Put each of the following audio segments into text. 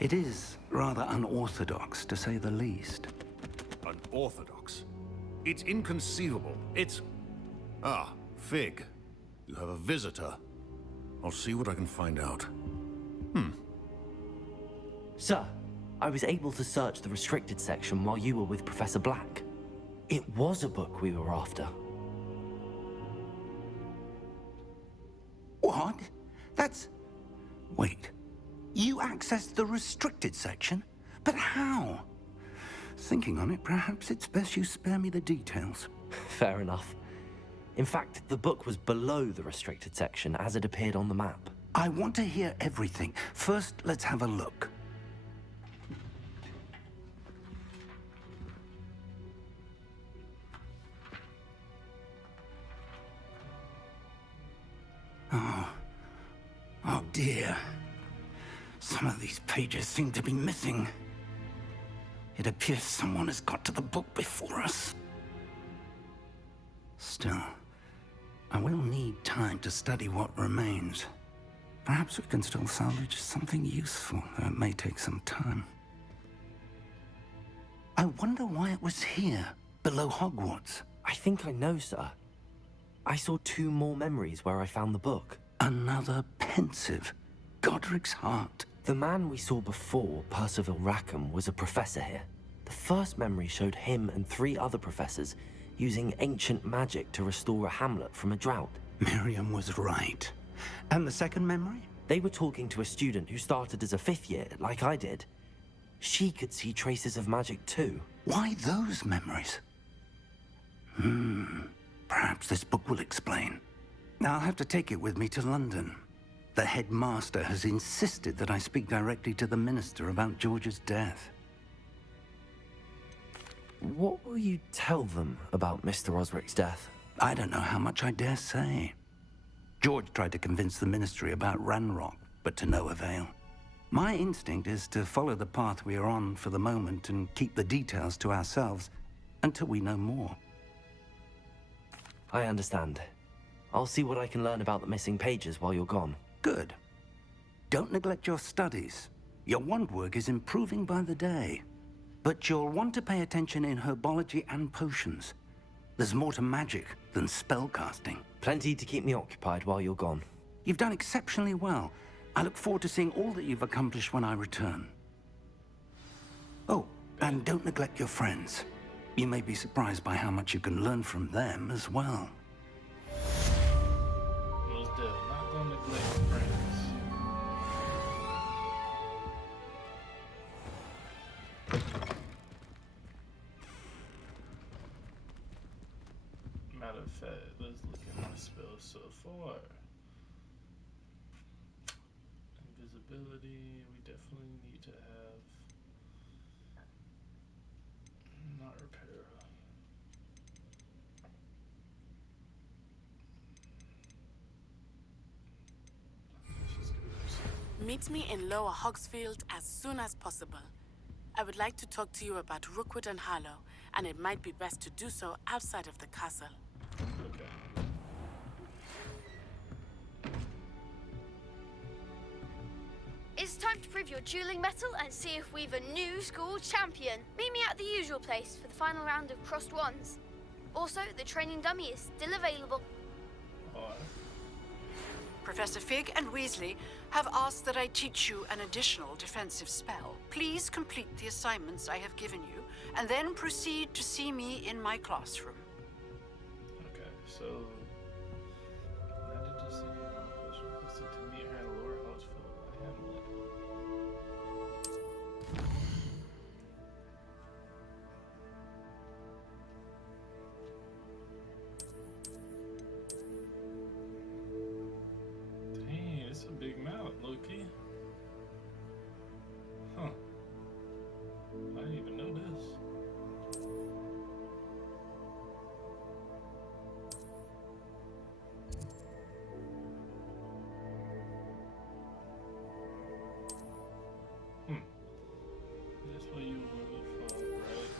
It is rather unorthodox, to say the least. Unorthodox? It's inconceivable. It's... Ah, Fig. You have a visitor. I'll see what I can find out. Sir, I was able to search the restricted section while you were with Professor Black. It was a book we were after. What? That's... Wait. You accessed the restricted section? But how? Thinking on it, perhaps it's best you spare me the details. Fair enough. In fact, the book was below the restricted section as it appeared on the map. I want to hear everything. First, let's have a look. Oh dear. Some of these pages seem to be missing. It appears someone has got to the book before us. Still, I will need time to study what remains. Perhaps we can still salvage something useful, though it may take some time. I wonder why it was here, below Hogwarts. I think I know, sir. I saw 2 more memories where I found the book. Another pensive. Godric's heart. The man we saw before, Percival Rackham, was a professor here. The first memory showed him and 3 other professors using ancient magic to restore a hamlet from a drought. Miriam was right. And the second memory? They were talking to a student who started as a 5th year, like I did. She could see traces of magic too. Why those memories? Perhaps this book will explain. I'll have to take it with me to London. The headmaster has insisted that I speak directly to the minister about George's death. What will you tell them about Mr. Osric's death? I don't know how much I dare say. George tried to convince the ministry about Ranrock, but to no avail. My instinct is to follow the path we are on for the moment and keep the details to ourselves until we know more. I understand. I'll see what I can learn about the missing pages while you're gone. Good. Don't neglect your studies. Your wand work is improving by the day. But you'll want to pay attention in herbology and potions. There's more to magic than spellcasting. Plenty to keep me occupied while you're gone. You've done exceptionally well. I look forward to seeing all that you've accomplished when I return. Oh, and don't neglect your friends. You may be surprised by how much you can learn from them as well. Most definitely not gonna neglect friends. Matter of fact, let's look at my spells so far. Invisibility, we definitely need to have. Not repair. Meet me in Lower Hogsfield as soon as possible. I would like to talk to you about Rookwood and Harlow, and it might be best to do so outside of the castle. Okay. It's time to prove your dueling mettle and see if we've a new school champion. Meet me at the usual place for the final round of crossed wands. Also, the training dummy is still available. Alright. Professor Fig and Weasley have asked that I teach you an additional defensive spell. Please complete the assignments I have given you, and then proceed to see me in my classroom. Okay, so now did you see requested to meet her at Lower Hogsfield Hamlet? Dang, it's a big mount, Loki. Huh. I didn't even know this. That's what you were for, right?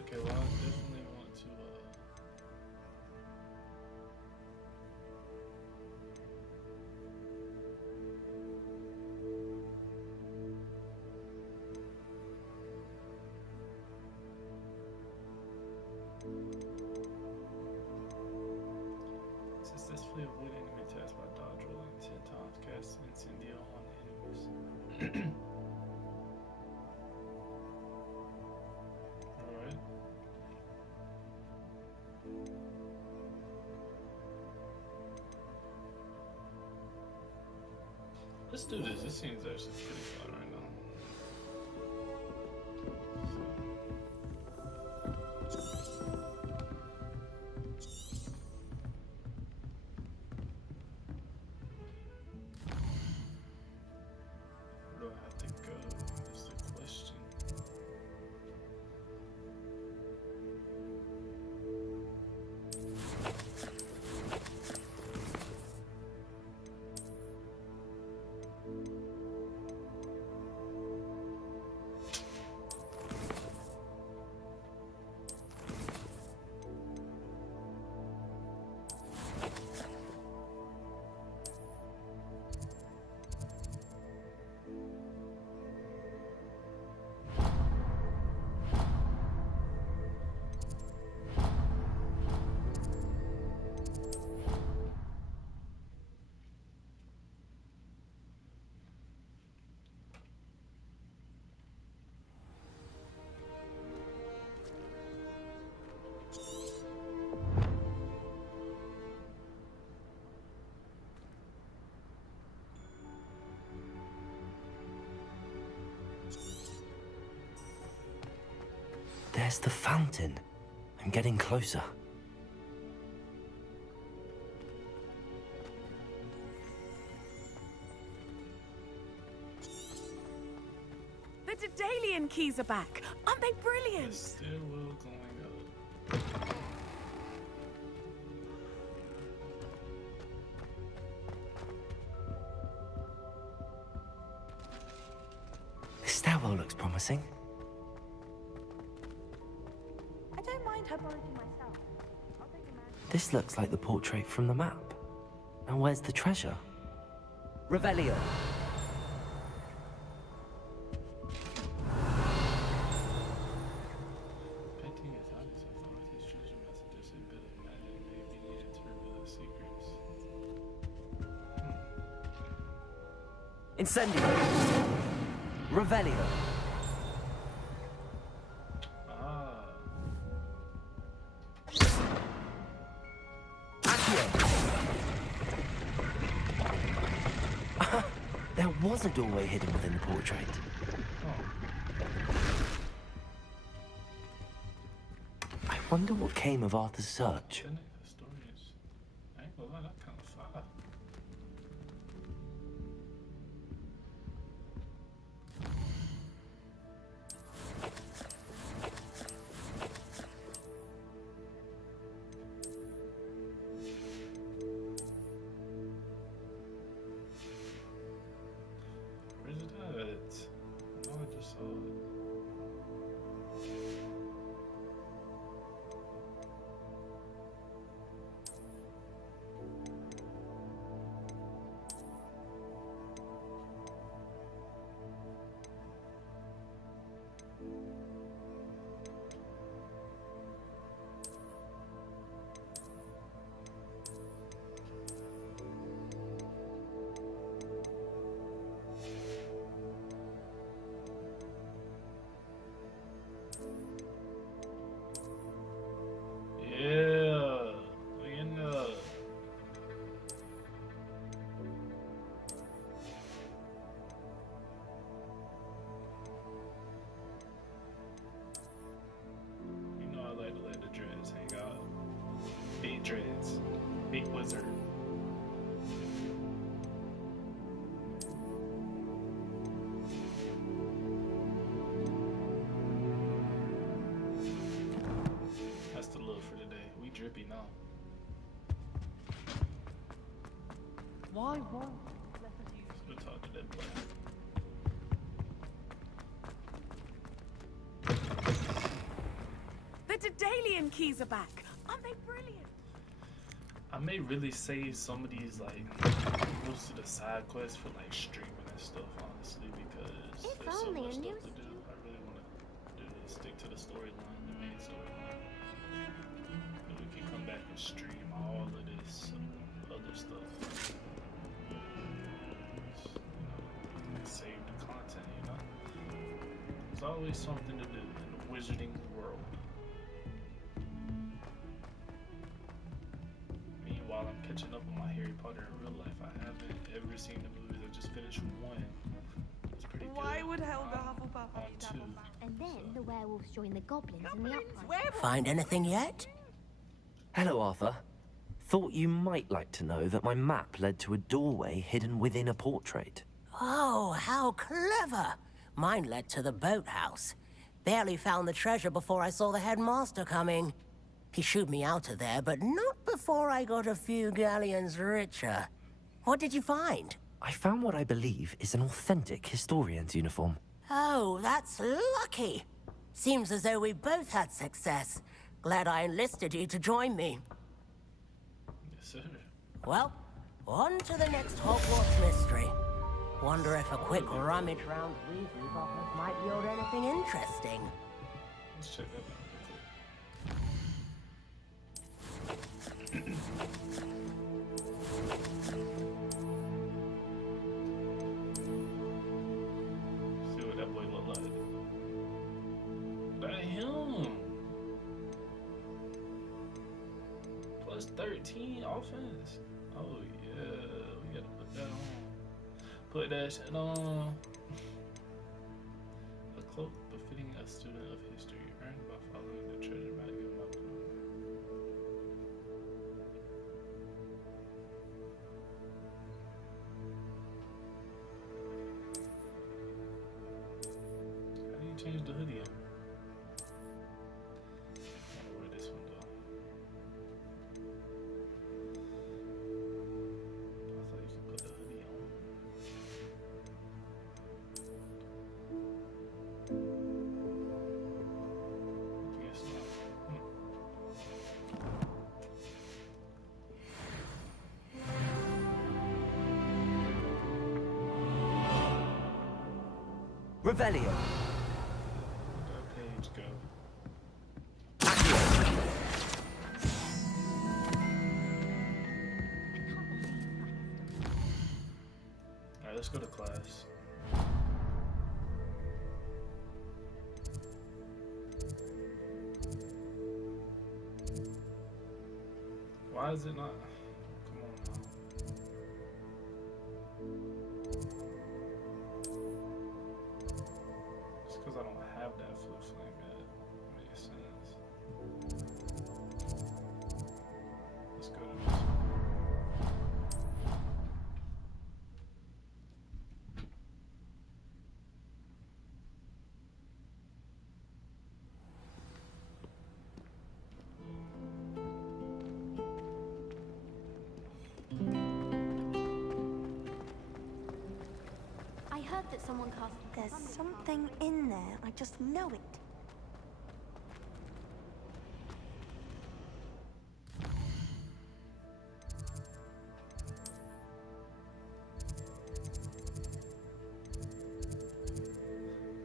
Okay, well, I definitely want to, Alright. Let's do this. This seems actually pretty fun right now. Where do I have to go? That's the question. There's the fountain. I'm getting closer. The Daedalian keys are back. Aren't they brilliant? It's still going up. This stairwell looks promising. I don't mind herbologing myself. I'll take a man. This looks like the portrait from the map. Now where's the treasure? Revelio. Painting is obvious. I thought his treasure messages had been imagined. Maybe he had to reveal the secrets. Incendio. Revelio. Ah. There was a doorway hidden within the portrait. I wonder what came of Arthur's search. Genetic historians. I ain't gonna lie, that kind of fire. Where's it at? I know I just saw it. Yeah, we in the. You know I like to let the dreads hang out. Big dreads, big wizard. That's the look for today. We drippy now. Why? We'll talk to that boy. The Daedalian keys are back. Aren't they brilliant? I may really save some of these like most of the side quests for like streaming and stuff, honestly, because If there's so only much a stuff new to do. I really want to stick to the storyline, the main storyline. And we can come back and stream all of this other stuff. You know, save the content. always something to do in the wizarding world. Meanwhile, I'm catching up on my Harry Potter in real life. I haven't ever seen the movies. I just finished one. It's pretty good. Why would Helga Hufflepuff On be two. And then the werewolves join the goblins in the Goblins, upright. werewolves. Find anything yet? Hello, Arthur. Thought you might like to know that my map led to a doorway hidden within a portrait. Oh, how clever! Mine led to the boathouse. Barely found the treasure before I saw the headmaster coming. He shooed me out of there, but not before I got a few galleons richer. What did you find? I found what I believe is an authentic historian's uniform. Oh, that's lucky. Seems as though we both had success. Glad I enlisted you to join me. Yes, sir. Well, on to the next Hogwarts mystery. Wonder if a quick rummage round Weasley's office might yield anything interesting. Let's check that out. See what that boy look like. That him. Plus 13 offense. Oh yeah, we gotta put that on. Put that shit on. A cloak befitting a student of history, earned by following the treasure map given by How do you change the hoodie on? I wanna wear this one though. I thought you could put the hoodie on. Guess not. Revelio. Where'd that page go? Alright, let's go to class. Why is it not? Come on now. It's because I don't have that flip flame yet. Makes sense. Let's go to this one. I heard that someone cast. There's something in there. I just know it.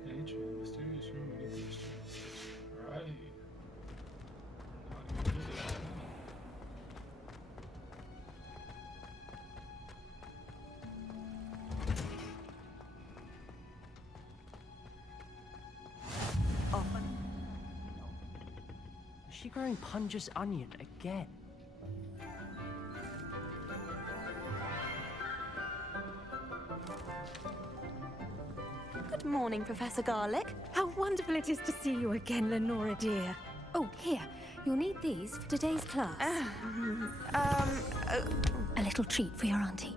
Ancient, mysterious room, many questions. Right. Not gonna do that. Is she growing Punja's onion again? Good morning, Professor Garlick. How wonderful it is to see you again, Lenora dear. Oh, here. You'll need these for today's class. A little treat for your auntie.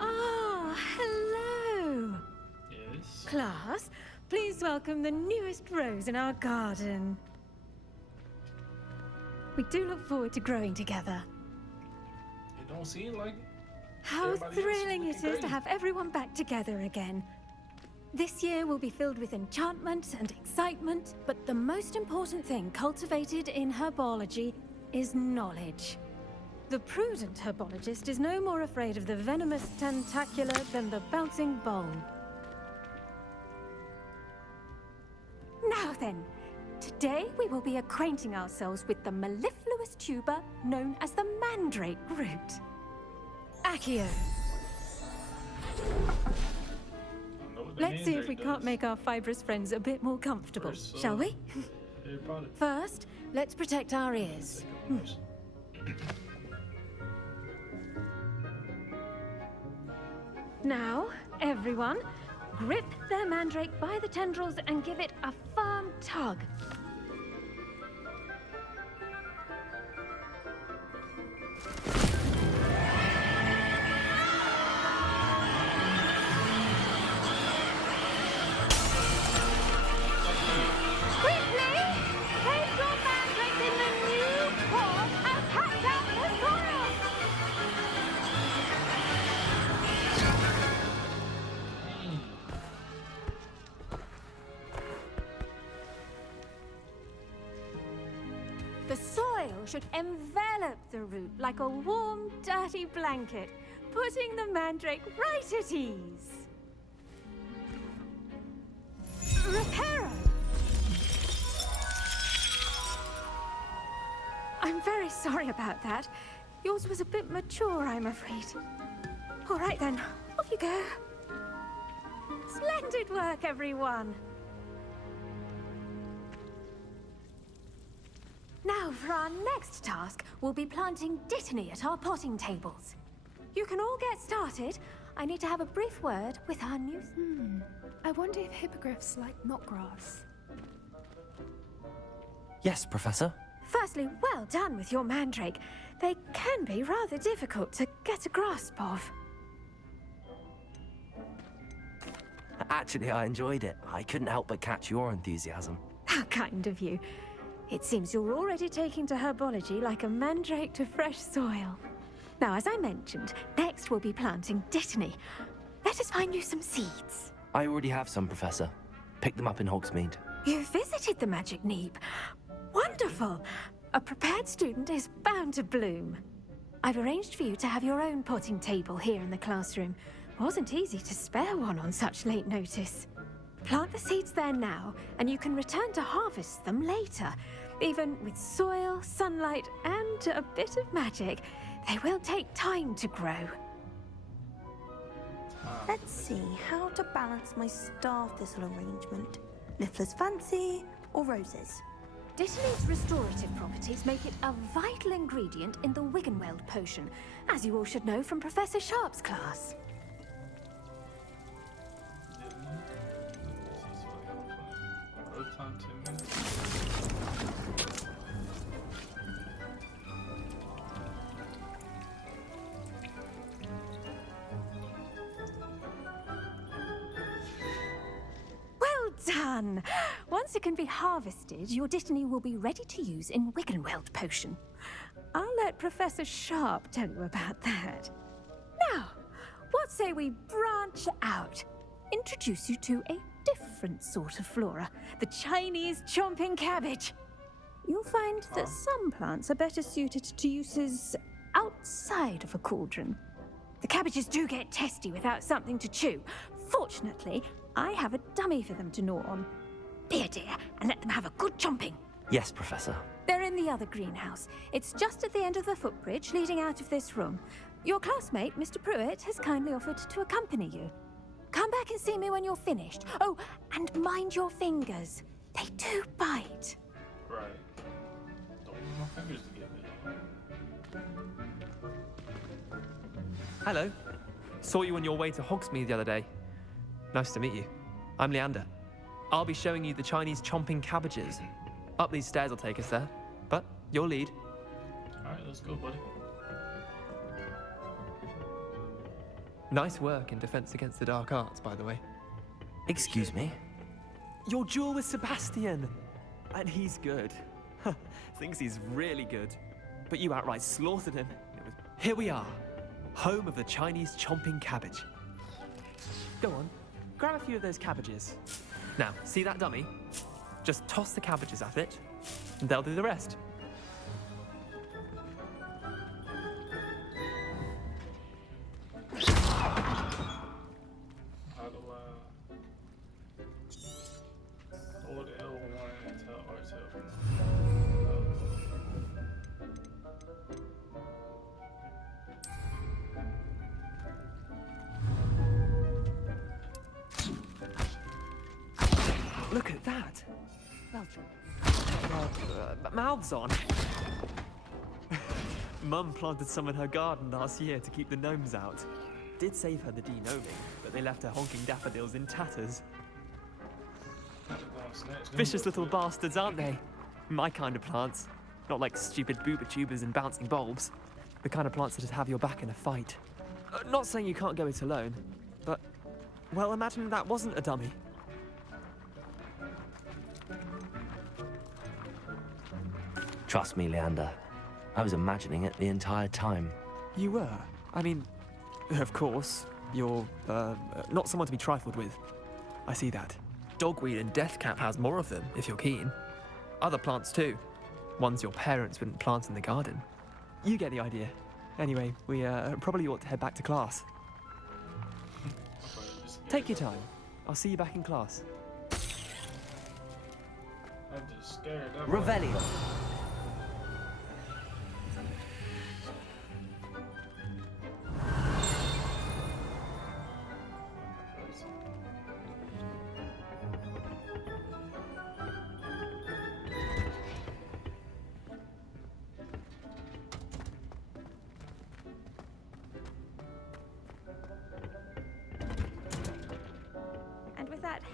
Ah, hello. Yes. Class, please welcome the newest rose in our garden. We do look forward to growing together. It don't seem like it. How Everybody else is thrilling it looking is to great. have everyone back together again. This year will be filled with enchantment and excitement, but the most important thing cultivated in herbology is knowledge. The prudent herbologist is no more afraid of the venomous tentacular than the bouncing bowl. Now then, today we will be acquainting ourselves with the mellifluous tuber known as the mandrake root. Accio. I know see if we can't make our fibrous friends a bit more comfortable, shall we? First, let's protect our ears. Now, everyone, grip their mandrake by the tendrils and give it a firm tug. The soil should envelop the root like a warm, dirty blanket, putting the mandrake right at ease. Reparo! I'm very sorry about that. Yours was a bit mature, I'm afraid. All right then, off you go. Splendid work, everyone. Now, for our next task, we'll be planting Dittany at our potting tables. You can all get started. I need to have a brief word with our new... I wonder if hippogriffs like knotgrass. Yes, Professor. Firstly, well done with your mandrake. They can be rather difficult to get a grasp of. Actually, I enjoyed it. I couldn't help but catch your enthusiasm. How kind of you. It seems you're already taking to herbology like a mandrake to fresh soil. Now, as I mentioned, next we'll be planting Dittany. Let us find you some seeds. I already have some, Professor. Picked them up in Hogsmeade. You visited the Magic Neeb. Wonderful! A prepared student is bound to bloom. I've arranged for you to have your own potting table here in the classroom. Wasn't easy to spare one on such late notice. Plant the seeds there now, and you can return to harvest them later. Even with soil, sunlight, and a bit of magic, they will take time to grow. Let's see how to balance my star thistle arrangement. Niffler's fancy or roses? Dittany's restorative properties make it a vital ingredient in the Wiggenweld potion, as you all should know from Professor Sharp's class. Well done! Once it can be harvested, your Dittany will be ready to use in Wiggenweld potion. I'll let Professor Sharp tell you about that. Now, what say we branch out? Introduce you to a different sort of flora, the Chinese chomping cabbage. You'll find that some plants are better suited to uses outside of a cauldron. The cabbages do get testy without something to chew. Fortunately, I have a dummy for them to gnaw on. Be a dear and let them have a good chomping. Yes, Professor. They're in the other greenhouse. It's just at the end of the footbridge leading out of this room. Your classmate, Mr. Pruitt, has kindly offered to accompany you. Come back and see me when you're finished. Oh, and mind your fingers. They do bite. Right. Don't want my fingers to get bit. Hello. Saw you on your way to Hogsmeade the other day. Nice to meet you. I'm Leander. I'll be showing you the Chinese chomping cabbages. Up these stairs will take us there. But your lead. Alright, let's go, buddy. Nice work in Defense Against the Dark Arts, by the way. Excuse me? Your duel with Sebastian! And he's good. Thinks he's really good. But you outright slaughtered him. Here we are. Home of the Chinese chomping cabbage. Go on, grab a few of those cabbages. Now, see that dummy? Just toss the cabbages at it, and they'll do the rest. How do hold L1 to R2? Look at that. Well, mouths on. Mum planted some in her garden last year to keep the gnomes out. Did save her the de-gnoming, but they left her honking daffodils in tatters. Vicious little bastards, aren't they? My kind of plants. Not like stupid booba tubers and bouncing bulbs. The kind of plants that just have your back in a fight. Not saying you can't go it alone, but, well, imagine that wasn't a dummy. Trust me, Leander. I was imagining it the entire time. You were? I mean, of course, you're, not someone to be trifled with. I see that. Dogweed and deathcap has more of them, if you're keen. Other plants too. Ones your parents wouldn't plant in the garden. You get the idea. Anyway, we probably ought to head back to class. Take your time. I'll see you back in class. I'm just scared. Revelio.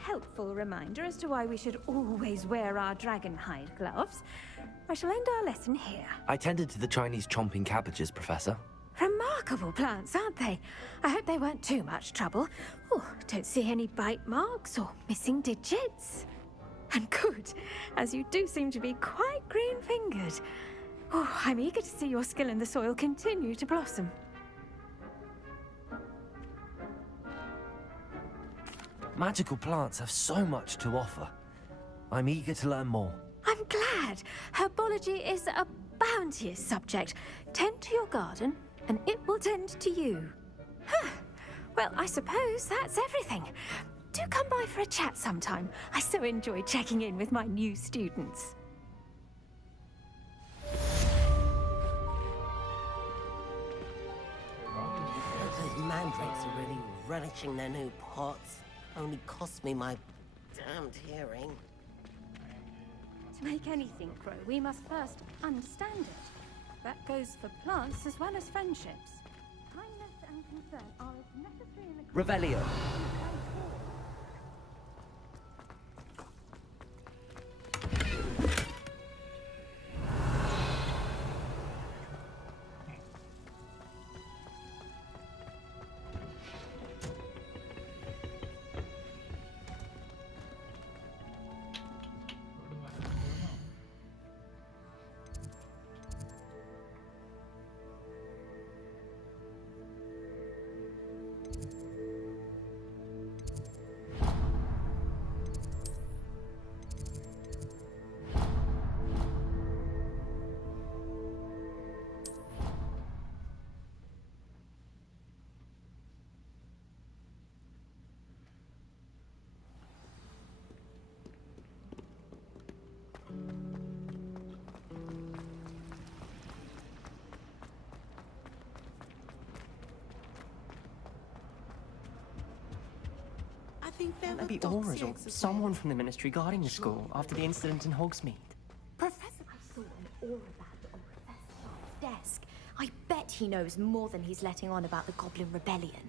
Helpful reminder as to why we should always wear our dragon hide gloves, I shall end our lesson here. I tended to the Chinese chomping cabbages, Professor. Remarkable plants, aren't they? I hope they weren't too much trouble. Oh, don't see any bite marks or missing digits. And good, as you do seem to be quite green-fingered. Oh, I'm eager to see your skill in the soil continue to blossom. Magical plants have so much to offer. I'm eager to learn more. I'm glad. Herbology is a bounteous subject. Tend to your garden, and it will tend to you. Huh. Well, I suppose that's everything. Do come by for a chat sometime. I so enjoy checking in with my new students. Those mandrakes are really relishing their new pots. Only cost me my damned hearing. To make anything grow, we must first understand it. That goes for plants as well as friendships. Kindness and concern are as necessary in the... Revelio. Maybe Aura's or someone from the Ministry guarding the school after the incident in Hogsmeade. Professor, I saw an aura badge on Professor Sharp's desk. I bet he knows more than he's letting on about the Goblin Rebellion.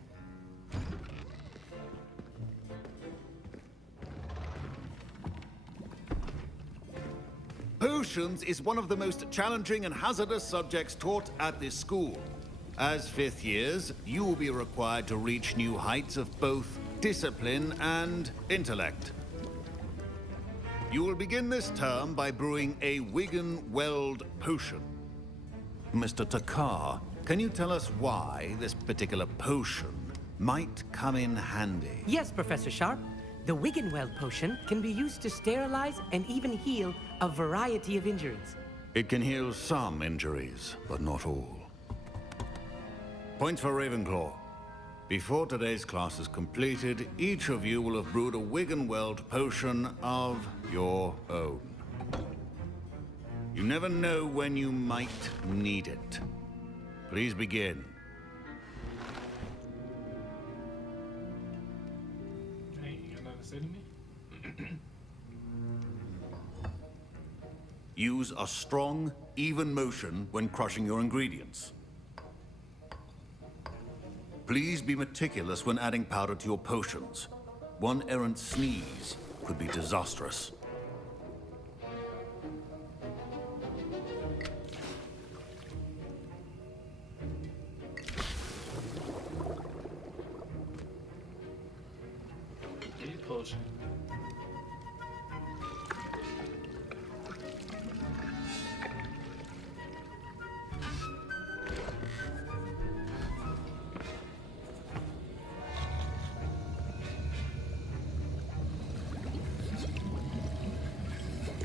Potions is one of the most challenging and hazardous subjects taught at this school. As fifth years, you will be required to reach new heights of both discipline and intellect. You will begin this term by brewing a Wigan-Weld potion. Mr. Takar, can you tell us why this particular potion might come in handy? Yes, Professor Sharp. The Wiggenweld potion can be used to sterilize and even heal a variety of injuries. It can heal some injuries, but not all. Points for Ravenclaw. Before today's class is completed, each of you will have brewed a Wiggenweld potion of your own. You never know when you might need it. Please begin. Hey, you got nothing to say to me? Use a strong, even motion when crushing your ingredients. Please be meticulous when adding powder to your potions. One errant sneeze could be disastrous. Potion.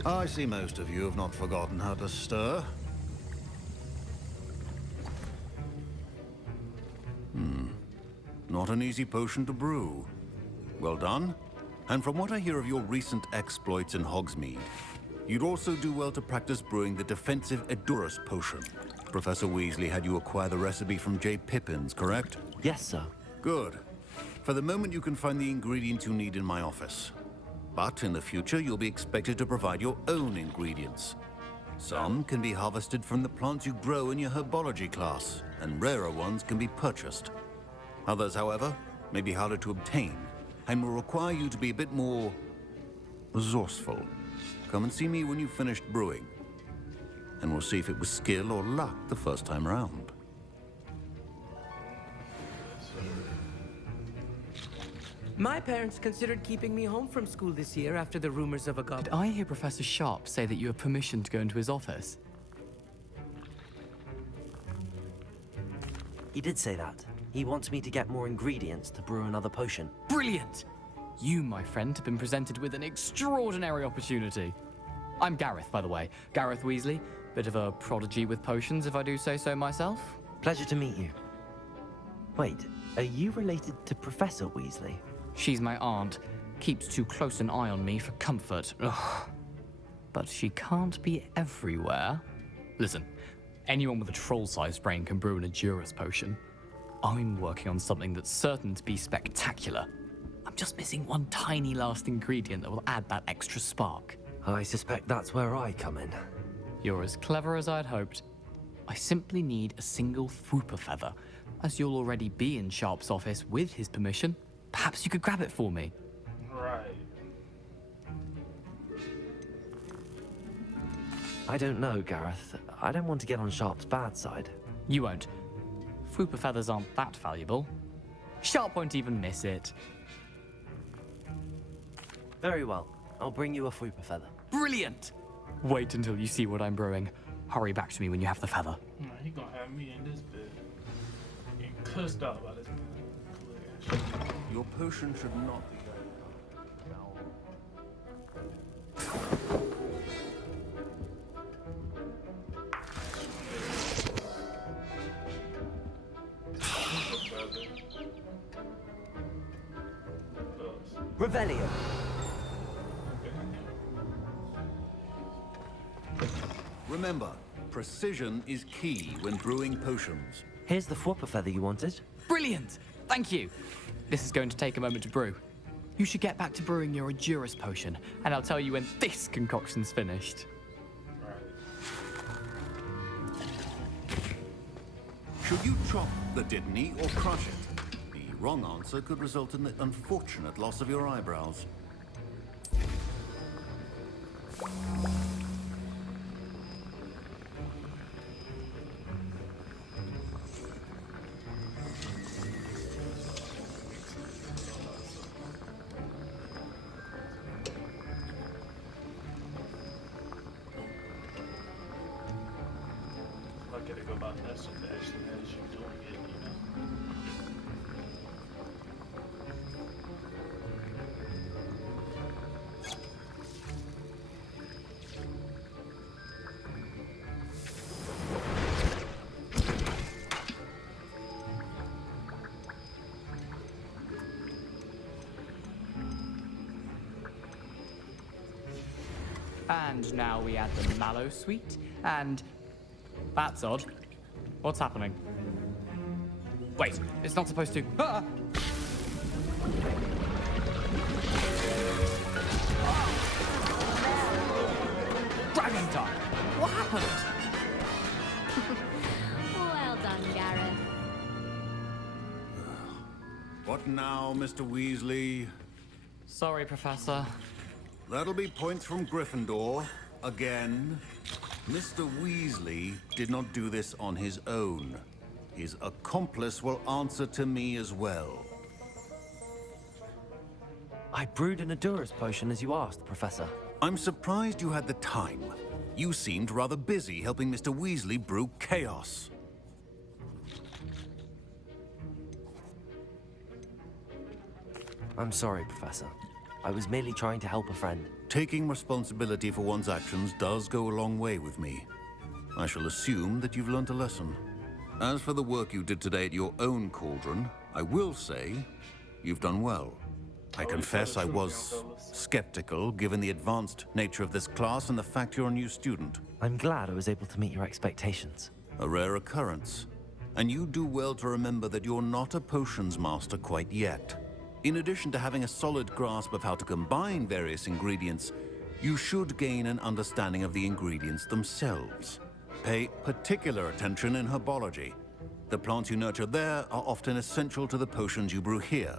I see most of you have not forgotten how to stir. Not an easy potion to brew. Well done. And from what I hear of your recent exploits in Hogsmeade, you'd also do well to practice brewing the defensive Edurus potion. Professor Weasley had you acquire the recipe from J. Pippin's, correct? Yes, sir. Good. For the moment, you can find the ingredients you need in my office. But in the future, you'll be expected to provide your own ingredients. Some can be harvested from the plants you grow in your herbology class, and rarer ones can be purchased. Others, however, may be harder to obtain, and will require you to be a bit more resourceful. Come and see me when you've finished brewing, and we'll see if it was skill or luck the first time around. My parents considered keeping me home from school this year after the rumors of a goblin. Did I hear Professor Sharp say that you have permission to go into his office? He did say that. He wants me to get more ingredients to brew another potion. Brilliant! You, my friend, have been presented with an extraordinary opportunity. I'm Gareth, by the way. Gareth Weasley. Bit of a prodigy with potions, if I do say so myself. Pleasure to meet you. Wait, are you related to Professor Weasley? She's my aunt. Keeps too close an eye on me for comfort. Ugh. But she can't be everywhere. Listen, anyone with a troll-sized brain can brew an Edurus potion. I'm working on something that's certain to be spectacular. I'm just missing one tiny last ingredient that will add that extra spark. I suspect that's where I come in. You're as clever as I'd hoped. I simply need a single Fwooper feather. As you'll already be in Sharp's office with his permission, perhaps you could grab it for me. Right. I don't know, Gareth. I don't want to get on Sharp's bad side. You won't. Fwooper feathers aren't that valuable. Sharp won't even miss it. Very well. I'll bring you a Fwooper feather. Brilliant! Wait until you see what I'm brewing. Hurry back to me when you have the feather. Nah, he gonna have me in this bed. Getting cussed out by this man. Your potion should not be Revelio. Remember, precision is key when brewing potions. Here's the Fwooper feather you wanted. Brilliant! Thank you. This is going to take a moment to brew. You should get back to brewing your Edurus potion, and I'll tell you when this concoction's finished. Should you chop the Diddney or crush it? The wrong answer could result in the unfortunate loss of your eyebrows. I gotta go about that so fast as you're doing it, you know. And now we add the mallow sweet, and... That's odd. What's happening? Wait, it's not supposed to... Ah! now, Mr. Weasley. Sorry, Professor. That'll be points from Gryffindor. Again. Mr. Weasley did not do this on his own. His accomplice will answer to me as well. I brewed an Adura's potion as you asked, Professor. I'm surprised you had the time. You seemed rather busy helping Mr. Weasley brew chaos. I'm sorry, Professor. I was merely trying to help a friend. Taking responsibility for one's actions does go a long way with me. I shall assume that you've learnt a lesson. As for the work you did today at your own cauldron, I will say you've done well. I confess I was skeptical, given the advanced nature of this class and the fact you're a new student. I'm glad I was able to meet your expectations. A rare occurrence. And you do well to remember that you're not a potions master quite yet. In addition to having a solid grasp of how to combine various ingredients, you should gain an understanding of the ingredients themselves. Pay particular attention in herbology. The plants you nurture there are often essential to the potions you brew here.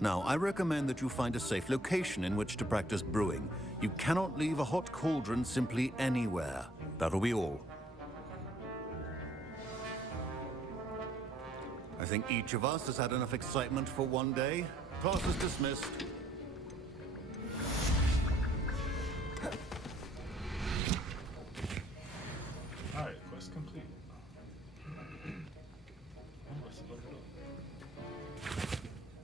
Now, I recommend that you find a safe location in which to practice brewing. You cannot leave a hot cauldron simply anywhere. That'll be all. I think each of us has had enough excitement for one day. Class is dismissed. Alright, quest complete.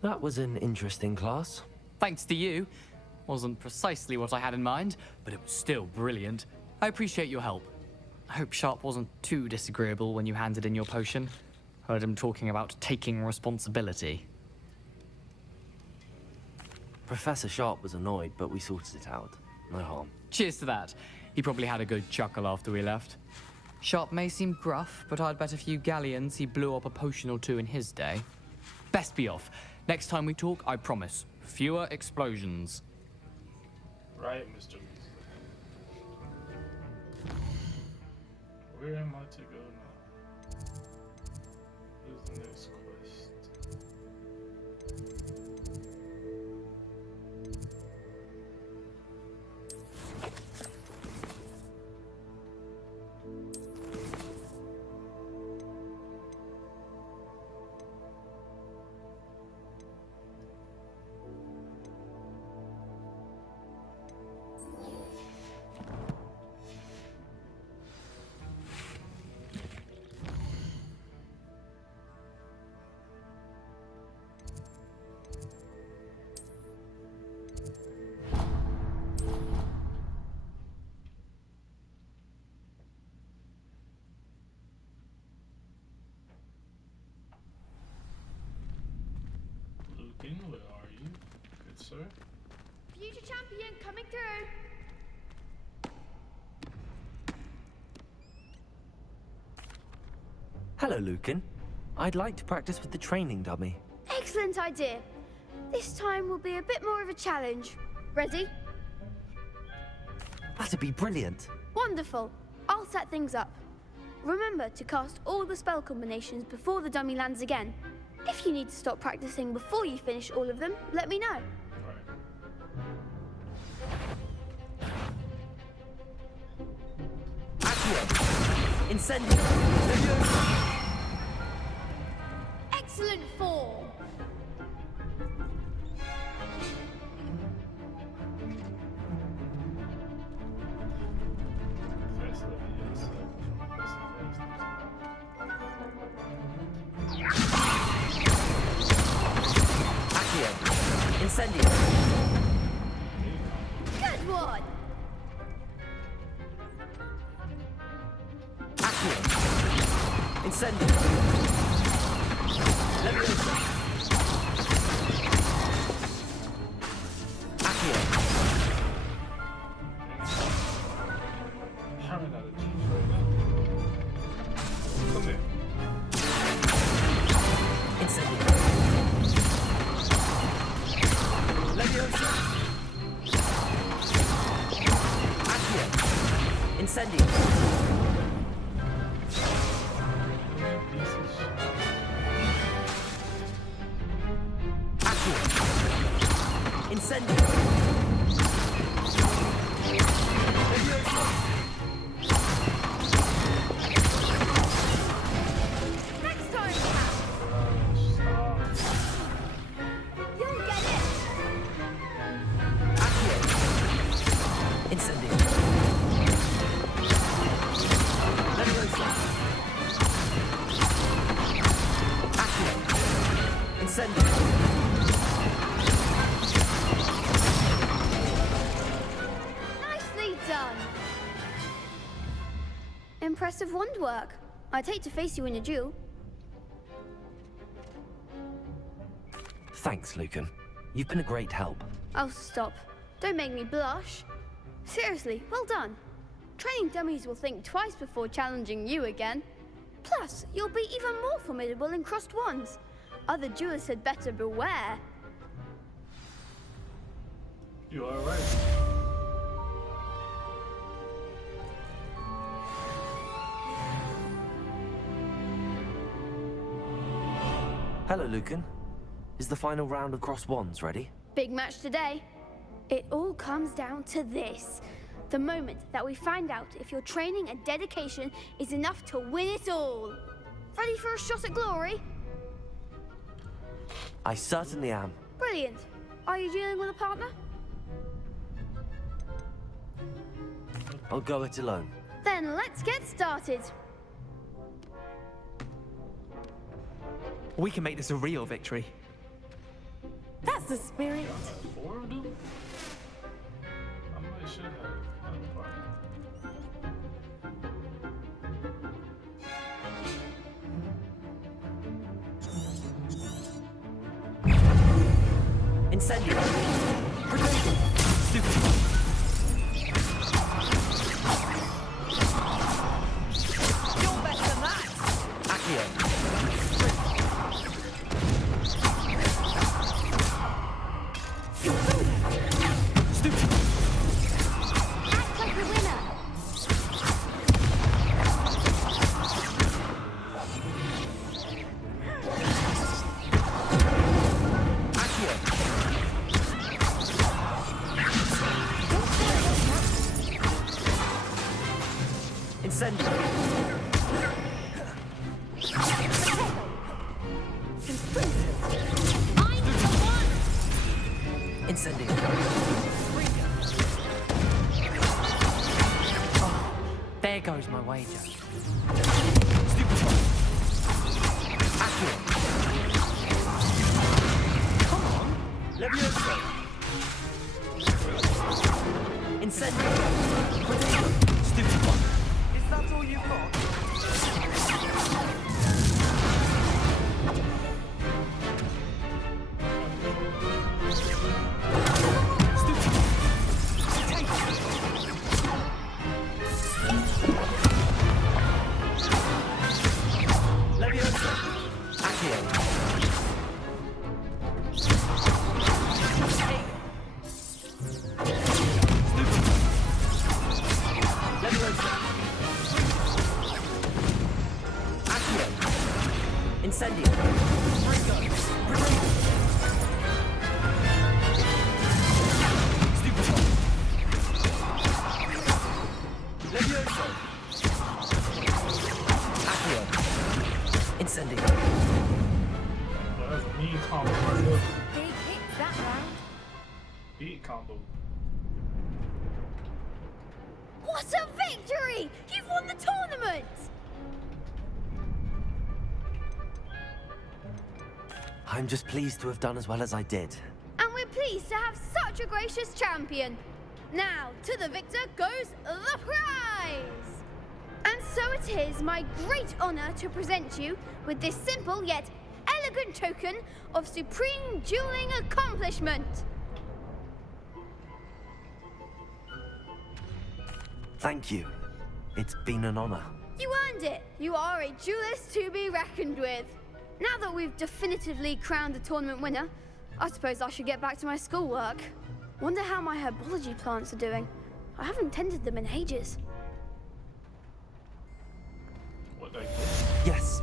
That was an interesting class. Thanks to you. Wasn't precisely what I had in mind, but it was still brilliant. I appreciate your help. I hope Sharp wasn't too disagreeable when you handed in your potion. Heard him talking about taking responsibility. Professor Sharp was annoyed, but we sorted it out. No harm. Cheers to that. He probably had a good chuckle after we left. Sharp may seem gruff, but I'd bet a few galleons he blew up a potion or two in his day. Best be off. Next time we talk, I promise, fewer explosions. Right, Mr. Weasley. Where am I to go now? Where's the next quest? Where are you, good sir? Future champion coming through. Hello, Lucan. I'd like to practice with the training dummy. Excellent idea. This time will be a bit more of a challenge. Ready? That'd be brilliant. Wonderful. I'll set things up. Remember to cast all the spell combinations before the dummy lands again. If you need to stop practicing before you finish all of them, let me know. Incendio! Excellent form. Incendio! Good one. Incendio! Leviosa! Accio! Come here. Incendio! Leviosa! Accio! Incendio! Accio! Incendio! Next time, Cat. You'll get it. Incendio! Leviosa! Accio! Incendio! Nicely done. Impressive wand work. I'd hate to face you in a duel. Thanks, Lucan. You've been a great help. Oh, stop. Don't make me blush. Seriously, well done. Training dummies will think twice before challenging you again. Plus, you'll be even more formidable in crossed wands. Other duelists had better beware. You are right. Hello, Lucan. Is the final round of crossed wands ready? Big match today. It all comes down to this. The moment that we find out if your training and dedication is enough to win it all. Ready for a shot at glory? I certainly am. Brilliant. Are you dealing with a partner? I'll go it alone. Then let's get started. We can make this a real victory. That's the spirit. 4 of them? I might should have. Incendio! Protego! Stupid! You're better than that! Accio! Stupid! Act like the winner. Incendio! I'm the one. Incendio! There goes my wager. Stupefy! Accio! Come on! Leviosa! Incendio! Protego! Stupefy! Is that all you've got? Leviosa! Accio! Leviosa! Accio! Incendio! Ringo! Protego! Stupefy! Leviosa! Accio! Incendio! Well, that's a mean combo right there. Big hits that round. Beat combo. What a victory! You've won the tournament! I'm just pleased to have done as well as I did. And we're pleased to have such a gracious champion. Now, to the victor goes the prize! And so it is my great honor to present you with this simple yet elegant token of supreme dueling accomplishment. Thank you. It's been an honor. You earned it. You are a duelist to be reckoned with. Now that we've definitively crowned the tournament winner, I suppose I should get back to my schoolwork. Wonder how my herbology plants are doing. I haven't tended them in ages. What, like Yes,